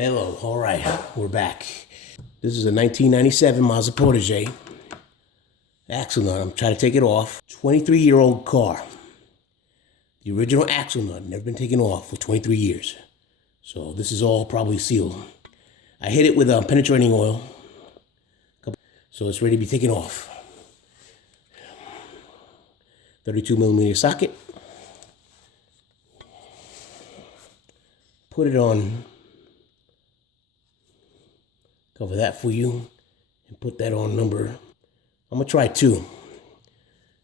Hello, all right, we're back. This is a 1997 Mazda Protege. Axle nut, I'm trying to take it off. 23-year-old car. The original axle nut, never been taken off for 23 years. So this is all probably sealed. I hit it with penetrating oil. So it's ready to be taken off. 32mm socket. Put it on. Cover that for you and put that on number. I'm gonna try 2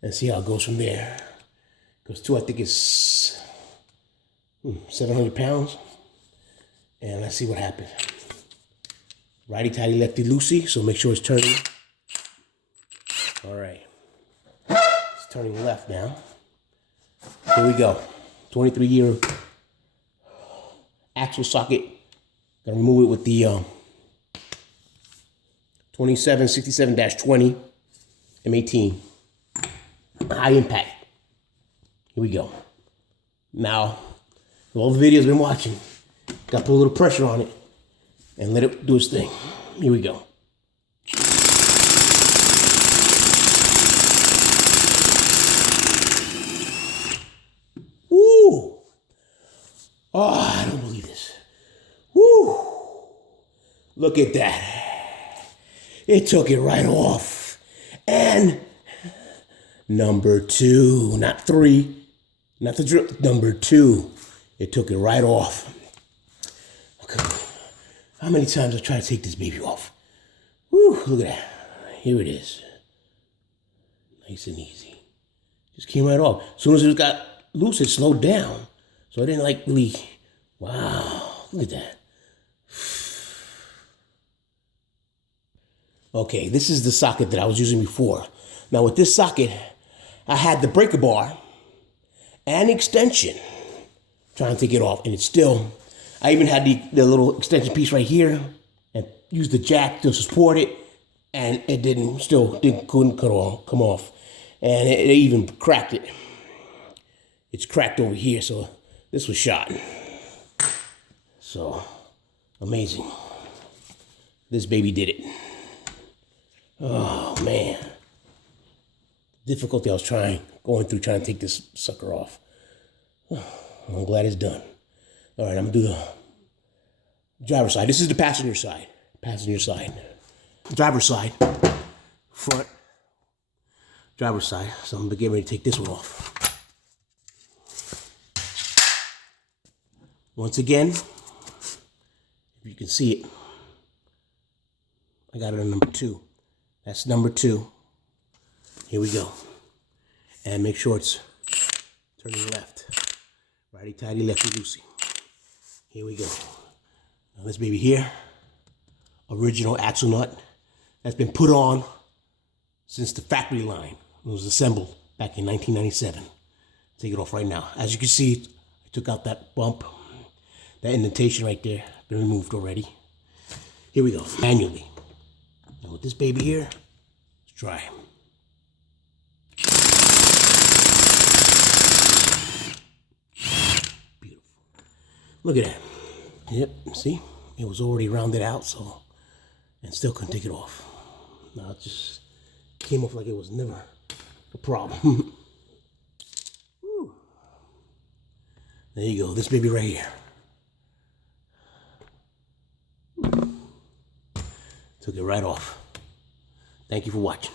and see how it goes from there. Because 2, I think is 700 pounds. And let's see what happens. Righty tighty, lefty loosey. So make sure it's turning. All right. It's turning left now. Here we go. 23-year axle socket. Gonna remove it with the 2767-20 M-18 high impact. Here we go. Now, all the videos I've been watching, got to put a little pressure on it and let it do its thing. Here we go. Woo! Oh, I don't believe this. Woo! Look at that. It took it right off. And number 2, not 3, not the drip, number 2. It took it right off. Okay. How many times I try to take this baby off? Woo, look at that. Here it is. Nice and easy. Just came right off. As soon as it got loose, it slowed down. So I didn't really, wow, look at that. Okay, this is the socket that I was using before. Now with this socket, I had the breaker bar and extension trying to take it off, and it's still, I even had the little extension piece right here and used the jack to support it, and it couldn't come off. And it even cracked it. It's cracked over here, so this was shot. So, amazing. This baby did it. Oh, man. Difficulty I was going through trying to take this sucker off. I'm glad it's done. All right, I'm gonna do the driver's side. This is the passenger side. Passenger side. Driver's side. Front. Driver's side. So I'm gonna get ready to take this one off. Once again, if you can see it, I got it on number 2. That's number 2. Here we go. And make sure it's turning left. Righty tighty, lefty loosey. Here we go. Now this baby here, original axle nut, that's been put on since the factory line. It was assembled back in 1997. Take it off right now. As you can see, I took out that bump, that indentation right there, been removed already. Here we go, manually. Now with this baby here, let's try. Beautiful. Look at that. Yep, see? It was already rounded out, so, and still couldn't take it off. Now it just came off like it was never a problem. Woo. There you go, this baby right here. Took it right off. Thank you for watching.